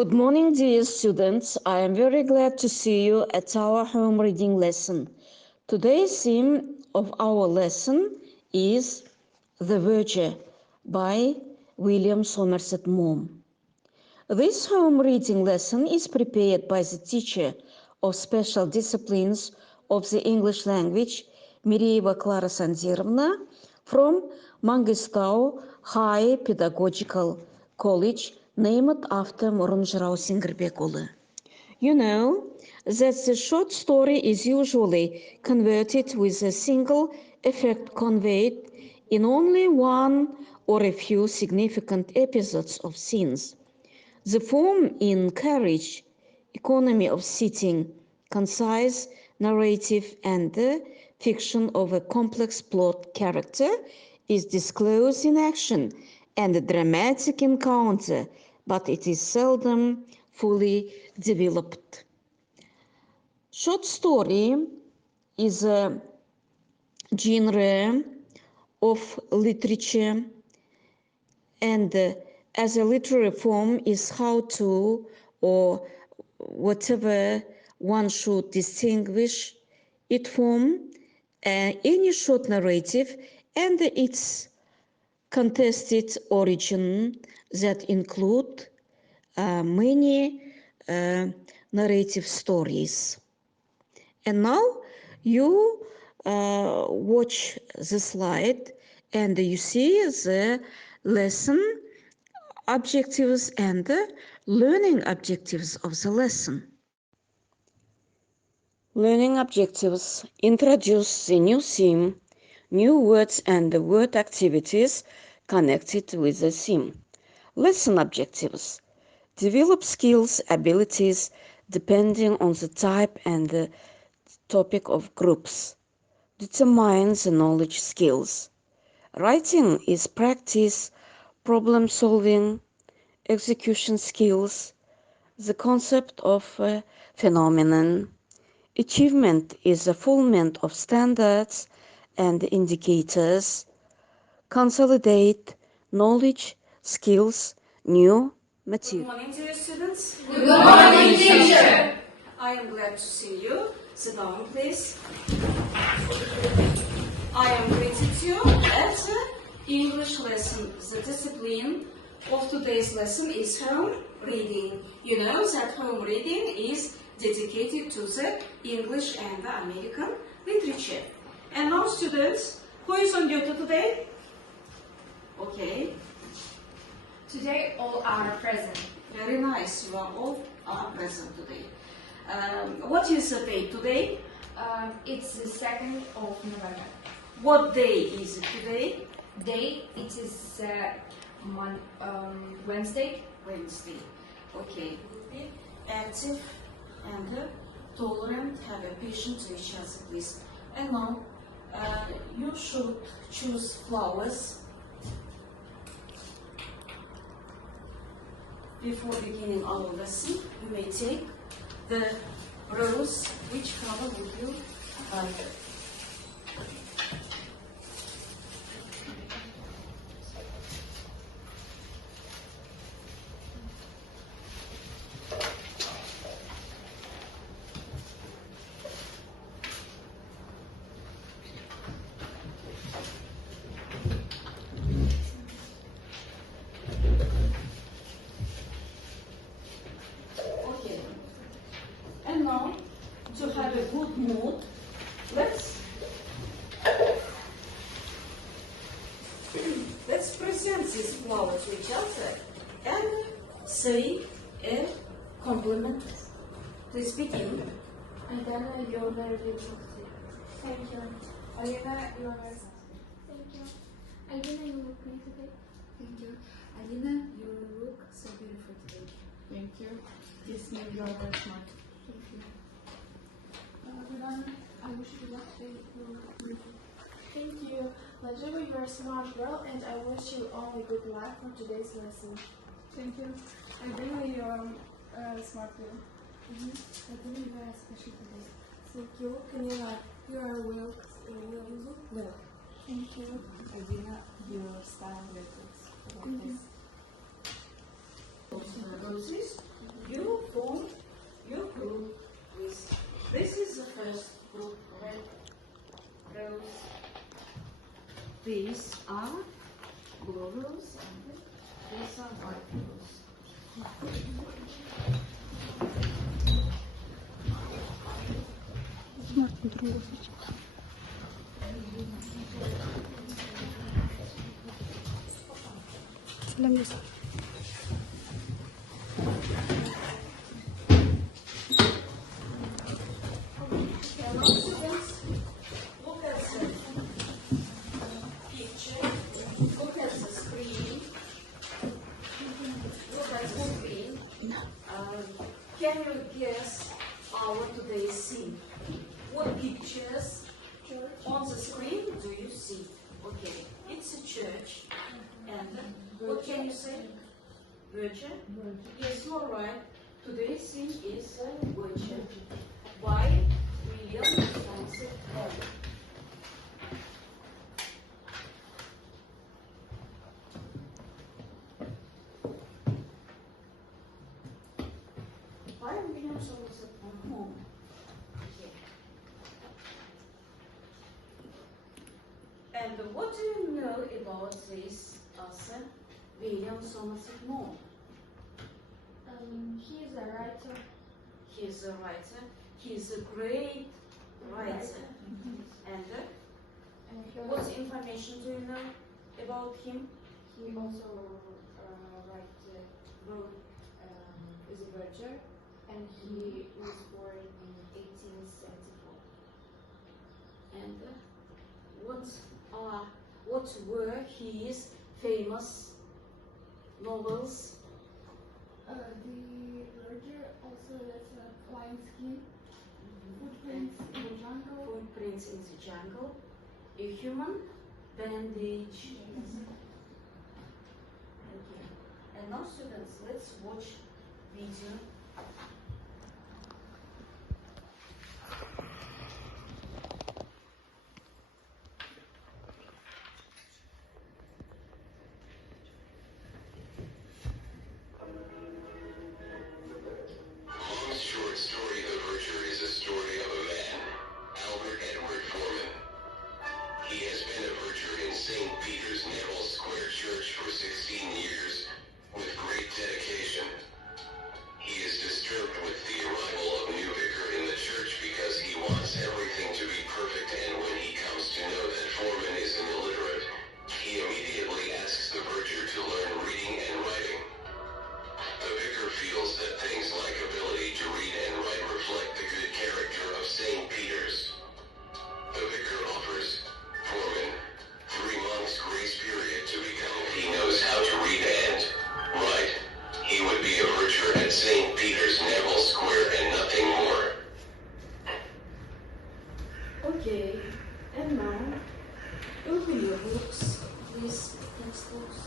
Good morning, dear students. I am very glad to see you at our home reading lesson. Today's theme of our lesson is The Verger by William Somerset Maugham. This home reading lesson is prepared by the teacher of special disciplines of the English language, Мереева Clara Sandirovna, from Mangistau High Pedagogical College, named after Murunjrao Singerbekulu. You know that the short story is usually converted with a single effect conveyed in only one or a few significant episodes of scenes. The form in courage, economy of sitting, concise narrative, and the fiction of a complex plot character is disclosed in action and a dramatic encounter, but it is seldom fully developed. Short story is a genre of literature, and as a literary form is how to or whatever one should distinguish it from any short narrative and its contested origin that include many narrative stories. And now you watch the slide and you see the lesson objectives and the learning objectives of the lesson. Learning objectives introduce the new theme, new words and the word activities connected with the theme. Lesson objectives develop skills, abilities depending on the type and the topic of groups. Determine the knowledge skills. Writing is practice, problem solving, execution skills, the concept of a phenomenon. Achievement is the fulfillment of standards and indicators. Consolidate knowledge, skills, new material. Good morning, dear students. Good morning, teacher. I am glad to see you. Sit down, please. I am greeting you at the English lesson. The discipline of today's lesson is home reading. You know that home reading is dedicated to the English and the American literature. And now, students, who is on duty today? Okay. Today all are present. Very nice. You all are present today. What is the date today? It's the 2nd of November. What day is it today? Day, it is Wednesday. Wednesday. Okay. Be active and tolerant. Have a patience with each other, please. And now, you should choose flowers before beginning our lesson. You may take the rose. Which color would you like? Okay. And now, to have a good mood, let's present these flowers to each other and say a compliment. Please begin. Alina, you're very beautiful. Thank you. Alina, you're very Thank you. Alina, you look pretty today. Thank you. Alina, you look so beautiful today. Thank you. Yasmin, you are very smart. Thank you. Alina, I wish you luck today. You look beautiful. Thank you. Najwa, you're a smart girl, and I wish you only good luck for today's lesson. Thank you. Alina, you are a smart girl. Alina, you are special today. Thank you. Camila, you are well. Thank you. Alina, your style matters. Roses. Hello, students. Look at the picture. Look at the screen. Look at the screen. Can you guess our today's scene? What pictures on the screen do you see? Okay, it's a church. And what can you say? Verger? Yes, you are right. Today's scene is Verger by William Somerset Maugham. By William Somerset Maugham. Okay. And what do you know about this author, William Somerset Maugham? He is a writer. He is a writer. He is a great writer. And what information do you know about him? He also wrote is a Verger, and he was born in 1874. And what were his famous novels? The Verger also has a flying skin, footprints in the jungle. Footprints in the Jungle, A Human Bandage. Okay. And now, students, let's watch video. Long's short story, The Verger, is a story of a man, Albert Edward Foreman. He has been a verger in St. Peter's Neville Square Church for 16 years, with great dedication. He is disturbed with the arrival of new vicar in the church because he wants everything to be perfect, and when he comes to know that Foreman is an illiterate, he immediately asks the verger to learn reading and writing. The vicar feels that things like ability to read and write reflect the good character of St. Peter's. The vicar offers Foreman 3 months grace period to become. If he knows how to read and write, he would be a verger at St. Peter's Neville Square and nothing more. Okay, and now open your books, please, textbooks.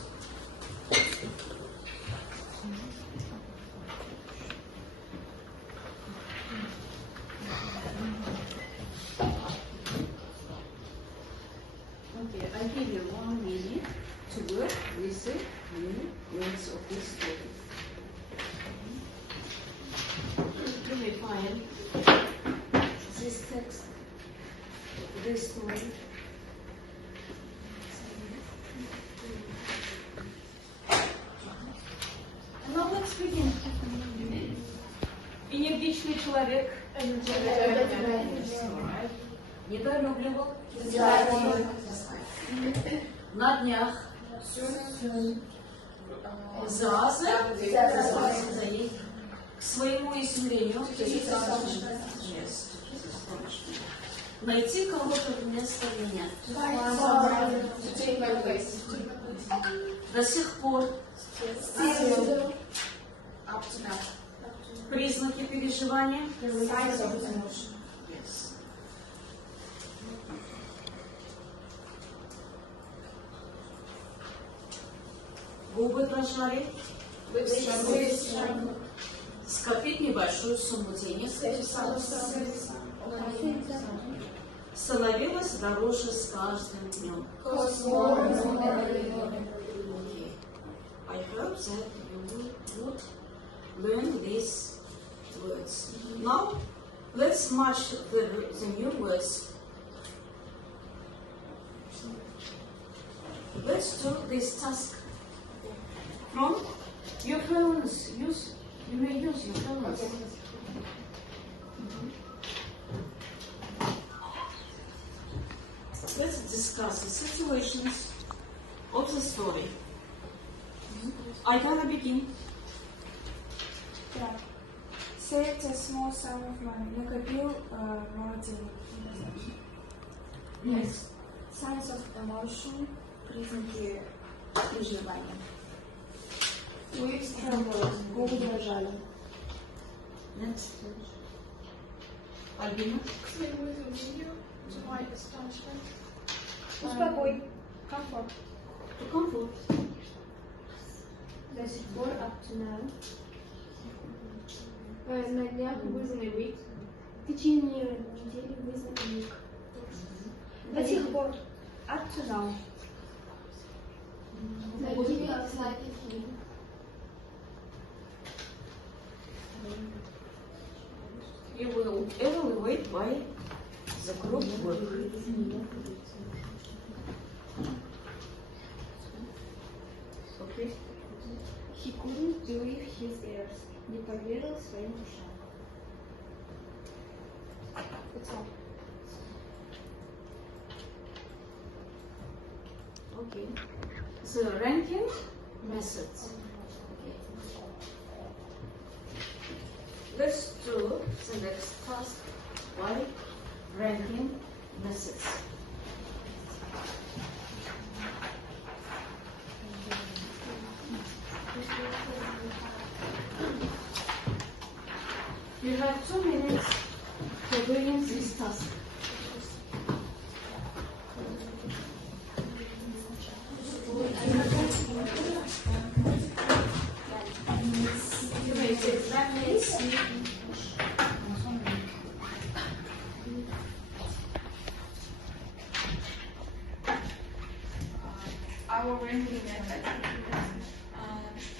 Okay, I give you 1 minute to work with the new words of this story. You may find this text, this story. And now let's begin. Энергичный человек. Недолюбливал. На днях. К своему изумлению. Найти кого-то вместо меня. До сих пор признаки переживания. Yes. Губы дрожали. Скопить небольшую сумму денег. Становилось дороже с каждым днем. I hope that you would learn these words. Now, let's match the new words. Let's do this task. From your phones, use Let's discuss the situations of the story. I gonna begin. Так. Saved a small sum of money. Накопил много денег. Yes. Signs of emotion. Признаки переживания. We trembled. Губы дрожали. Next. Альбина. К своему изумлению, to my astonishment. Успокой. Комфорт. To comfort. До сих пор up to now. На днях вызванный week. В течение недели вызван ник. До сих пор up to now. На днях slightly hidden. You will evaluate by the group work. Okay. He couldn't believe his ears. Не поверил своим ушам. That's all. Okay. The ranking methods. Let's do the next task by ranking methods. You have 2 minutes for doing this task. You may take 5 minutes. Our ranking method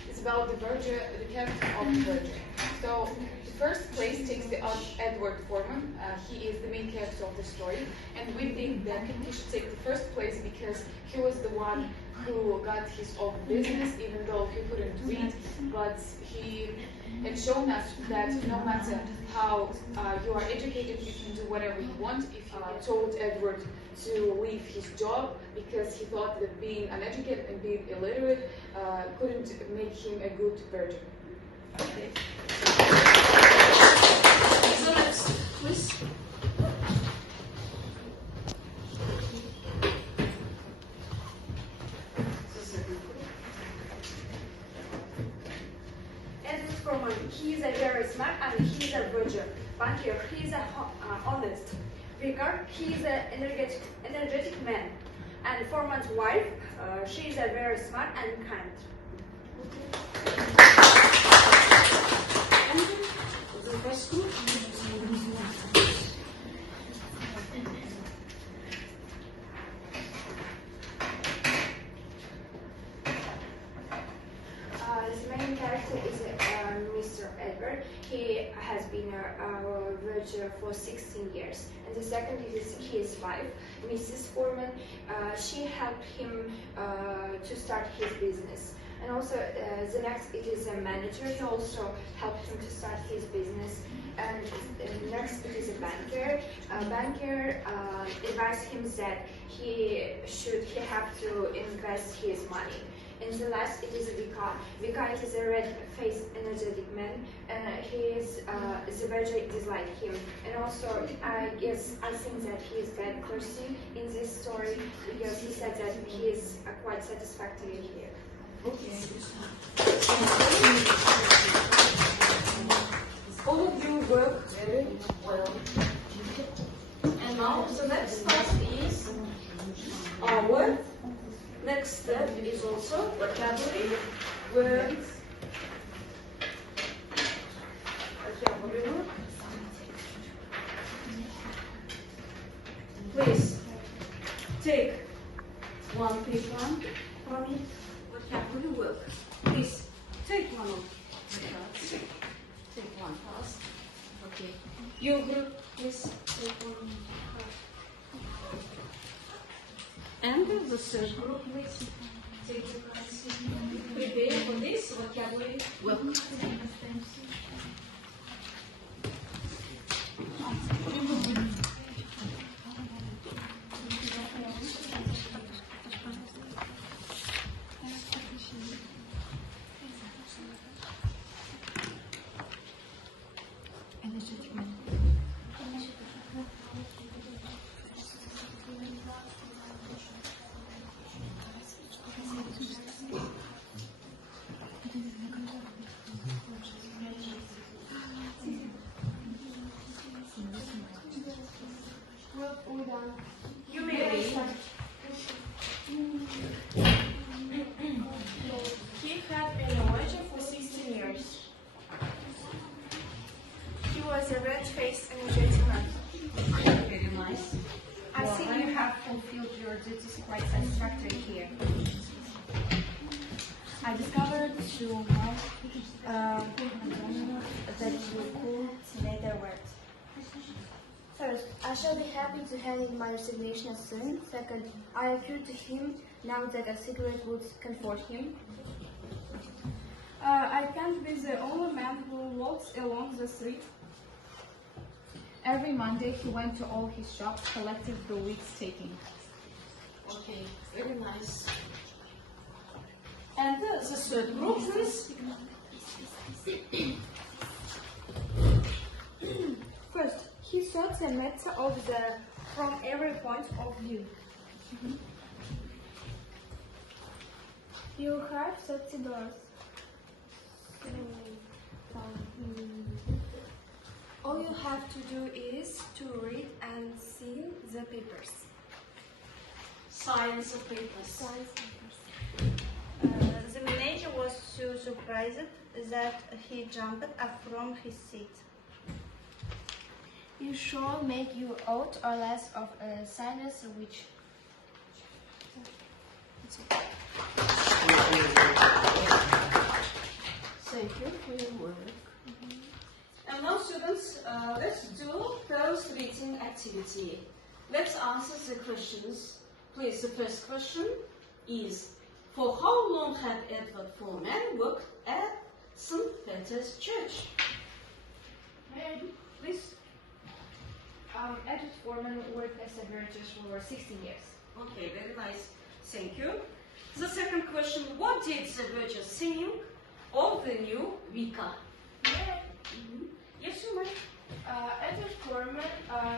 is about the Verger, the character of the Verger. So the first place takes the Edward Foreman. He is the main character of the story, and we think that he should take the first place because he was the one who got his own business, even though he couldn't read. But he had shown us that no matter how you are educated, you can do whatever you want. If you told Edward to leave his job because he thought that being uneducated and being illiterate couldn't make him a good Verger. Okay. So next, please. Edward Foreman, he is a very smart and he is a Verger. Banker, he is a honest. Verger, he is an energetic man. And Foreman's wife, she is a very smart and kind. And the first group. The main character is Mr. Edward. He has been a Verger for 16 years. And the second is his wife, Mrs. Foreman. She helped him to start his business. And also the next, it is a manager. He also helped him to start his business. And next, it is a banker. A banker advised him that he have to invest his money. And the last, it is a vicar. Vicar is a red-faced, energetic man, and he is the Verger dislike him. And also, I think that he is a bad person in this story because he said that he is quite satisfactory here. Okay. All of you work very well. And now the next task is our next step is also vocabulary words. Vocabulary work. Please take one paper from it. Vocabulary work. Please take one of the cards. Take one task. Okay. Your group, please take one card. And the third group, please take the cards. Prepare for this vocabulary work. We're done. You may read. He had been a Verger for 16 years. He was a red-faced and gentleman. Very nice. I think you have fulfilled your duties quite satisfactorily here. I discovered through my that you could later work. First, I shall be happy to hand in my resignation as soon. Second, I appeal to him now that a cigarette would comfort him. I can't be the only man who walks along the street. Every Monday he went to all his shops, collected the week's taking. Okay, very nice. And the third group, please. First, he sought the matter of the from every point of view. You have $30. All you have to do is to read and see the papers. Signs of papers. The manager was so surprised that he jumped up from his seat. You shall make you out or less of a sinus which Thank you for your work. And now, students, let's do first reading activity. Let's answer the questions. Please, the first question is, for how long had Edward Foreman worked at St. Peter's Church? Please. Edward Foreman worked as a Verger for 16 years. Okay, very nice. Thank you. The second question, what did the Verger think of the new vicar? Yes, you may. Edward Foreman,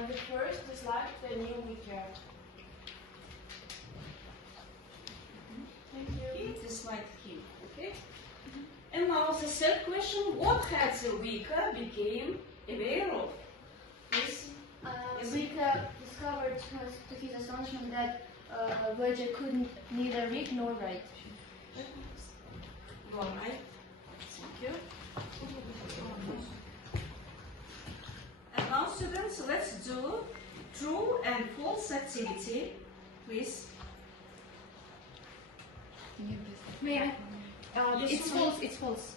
the first disliked the new vicar. Thank you. He disliked him. Okay. And now the third question, what had the vicar became aware of? Yes. Vicar discovered to his astonishment that Verger couldn't neither read nor write. All right. Thank you. And now, students, let's do true and false activity, please. May I? It's false. It's false.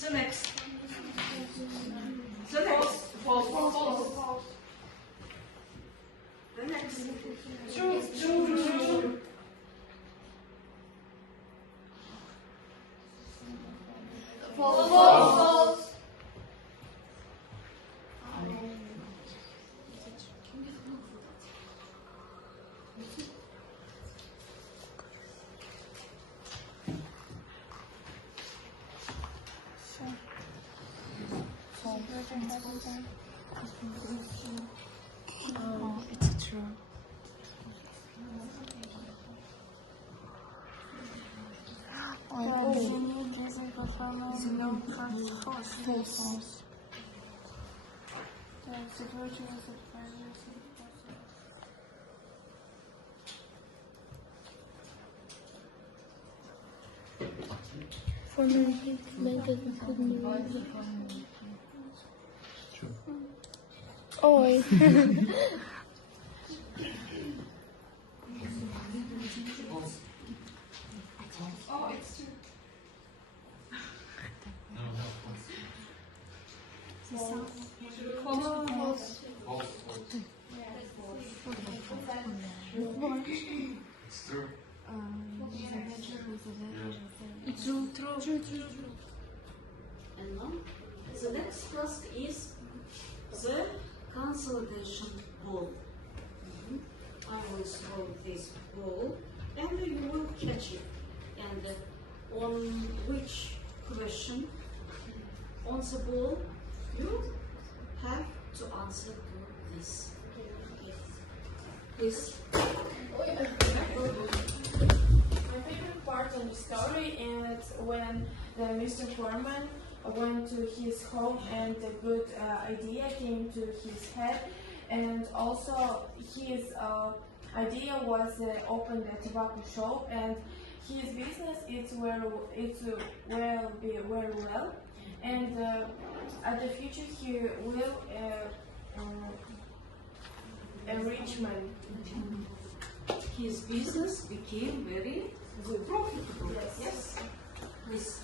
The next. The next. False. The next. True. False. Oh, it's true. False. Oi. Oh, it's true. It's true. True. And now, the next task is the consolidation ball. I will throw this ball and you will catch it. And on which question on the ball, you have to answer to this. Please. My favorite part of the story is when Mr. Foreman went to his home and a good idea came to his head, and also his idea was open a tobacco shop, and his business will be very well, and at the future he will a rich man. His business became very profitable. Yes. Please.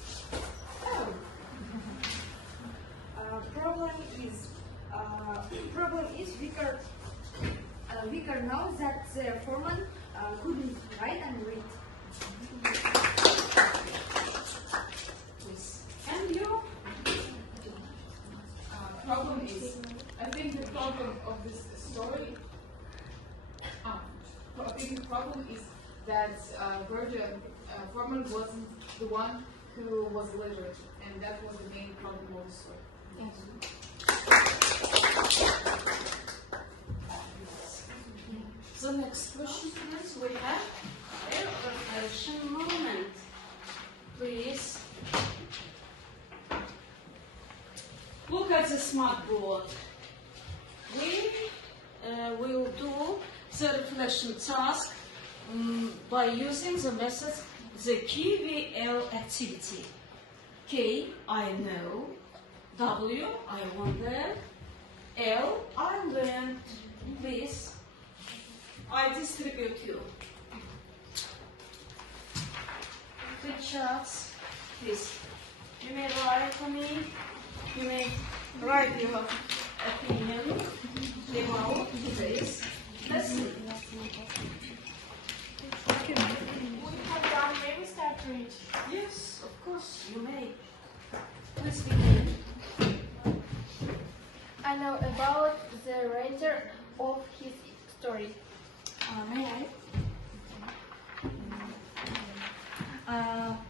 Problem is Vicar knows that the foreman couldn't write and read. Please. And you? Problem is, I think the problem of this story, I think the problem is that Verger Foreman wasn't the one who was literate, and that was the main problem of the story. The next question, please. We have a reflection moment. Please. Look at the smart board. We will do the reflection task by using the method, the KVL activity. K, I know. W, I wonder. L, I learned. Please, I distribute you. The charts, please. You may write for me. You may write your opinion about today's lesson. We have done. May we start to read? Yes, of course, you may. Please begin. I know about the writer of his story. May I?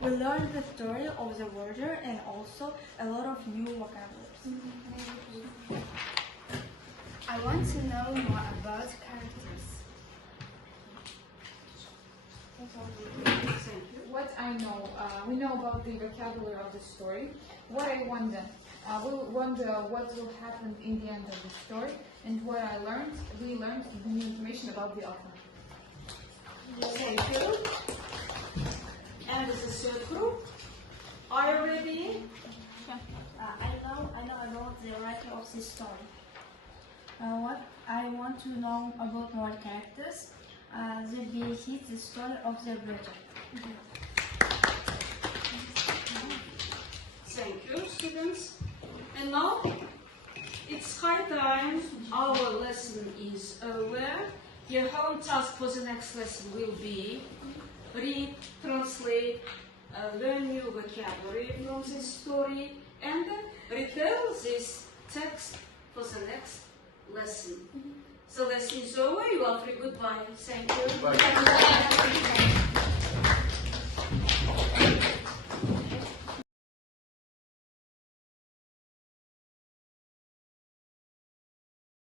We learned the story of the Verger and also a lot of new vocabularies. I want to know more about characters. What I know, we know about the vocabulary of the story. What I wonder, we'll wonder what will happen in the end of the story, and what we learned the new information about the author. Thank you. And the third group. Are you ready? I know about the writer of this story. What I want to know about more characters, the story of the Verger. Thank you, students. And now, it's high time. Our lesson is over. Your home task for the next lesson will be read, translate, learn new vocabulary from this story, and retell this text for the next lesson. The lesson is over. You are free. Goodbye. Thank you. Bye.